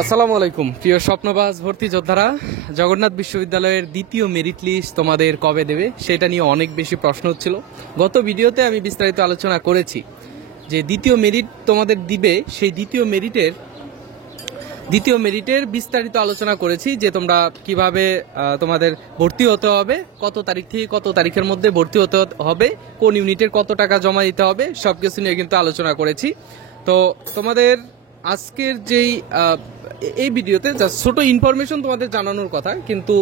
আসসালামু আলাইকুম প্রিয় স্বপ্নবাজ ভর্তি যোদ্ধারা। জগন্নাথ বিশ্ববিদ্যালয়ের দ্বিতীয় মেরিট লিস্ট তোমাদের কবে দেবে সেটা নিয়ে অনেক বেশি প্রশ্ন হচ্ছিল। গত ভিডিওতে আমি বিস্তারিত আলোচনা করেছি যে দ্বিতীয় মেরিট তোমাদের দিবে, সেই দ্বিতীয় মেরিটের বিস্তারিত আলোচনা করেছি যে তোমরা কিভাবে তোমাদের ভর্তি হতে হবে, কত তারিখ থেকে কত তারিখের মধ্যে ভর্তি হতে হবে, কোন ইউনিটের কত টাকা জমা দিতে হবে, সবকিছু নিয়ে কিন্তু আলোচনা করেছি। তো তোমাদের আজকের যেই এই ভিডিওতে জাস্ট ছোট ইনফরমেশন তোমাদের জানানোর কথা, কিন্তু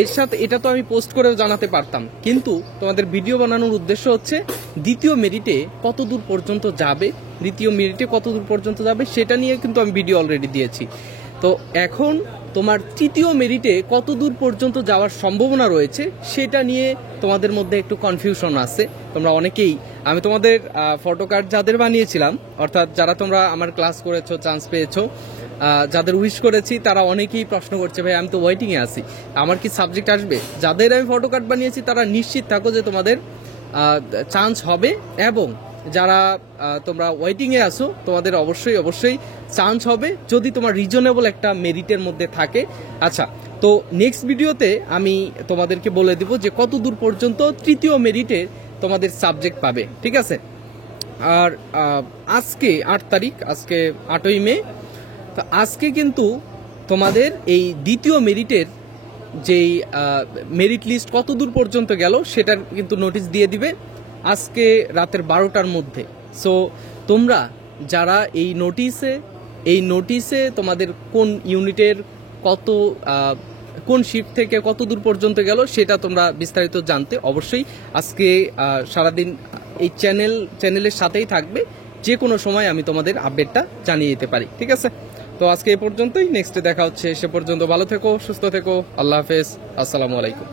এর সাথে এটা তো আমি পোস্ট করেও জানাতে পারতাম, কিন্তু তোমাদের ভিডিও বানানোর উদ্দেশ্য হচ্ছে দ্বিতীয় মেরিটে কত দূর পর্যন্ত যাবে, সেটা নিয়ে কিন্তু আমি ভিডিও অলরেডি দিয়েছি। তো এখন তোমার তৃতীয় মেরিটে কত দূর পর্যন্ত যাওয়ার সম্ভাবনা রয়েছে সেটা নিয়ে তোমাদের মধ্যে একটু কনফিউশন আছে। তোমরা অনেকেই, আমি তোমাদের ফটো কার্ড যাদের বানিয়েছিলাম, অর্থাৎ যারা তোমরা আমার ক্লাস করেছো, চান্স পেয়েছো, যাদের উইশ করেছি, তারা অনেকেই প্রশ্ন করছে ভাই আমি তো ওয়েটিংয়ে আছি, আমার কি সাবজেক্ট আসবে? যাদের আমি ফটো কার্ড বানিয়েছি তারা নিশ্চিত থাকো যে তোমাদের চান্স হবে, এবং যারা তোমরা ওয়েটিংয়ে আসো তোমাদের অবশ্যই চান্স হবে যদি তোমার রিজনেবল একটা মেরিটের মধ্যে থাকে। আচ্ছা, তো নেক্সট ভিডিওতে আমি তোমাদেরকে বলে দিব যে কত দূর পর্যন্ত তৃতীয় মেরিটে তোমাদের সাবজেক্ট পাবে, ঠিক আছে? আর আজকে 8 তারিখ, আজকে 8ই মে, তো আজকে কিন্তু তোমাদের এই দ্বিতীয় মেরিটের যেই মেরিট লিস্ট কত দূর পর্যন্ত গেল সেটার কিন্তু নোটিশ দিয়ে দিবে আজকে রাতের 12টার মধ্যে। সো তোমরা যারা এই নোটিশে তোমাদের কোন ইউনিটের কত কোন শিফট থেকে কত দূর পর্যন্ত গেল সেটা তোমরা বিস্তারিত জানতে অবশ্যই আজকে সারাদিন এই চ্যানেলের সাথেই থাকবে। যে কোনো সময় আমি তোমাদের আপডেটটা জানিয়ে দিতে পারি, ঠিক আছে? তো আজকে এই পর্যন্তই, নেক্সটে দেখা হচ্ছে। সে পর্যন্ত ভালো থেকো, সুস্থ থেকো, আল্লাহ হাফেজ, আসসালামু আলাইকুম।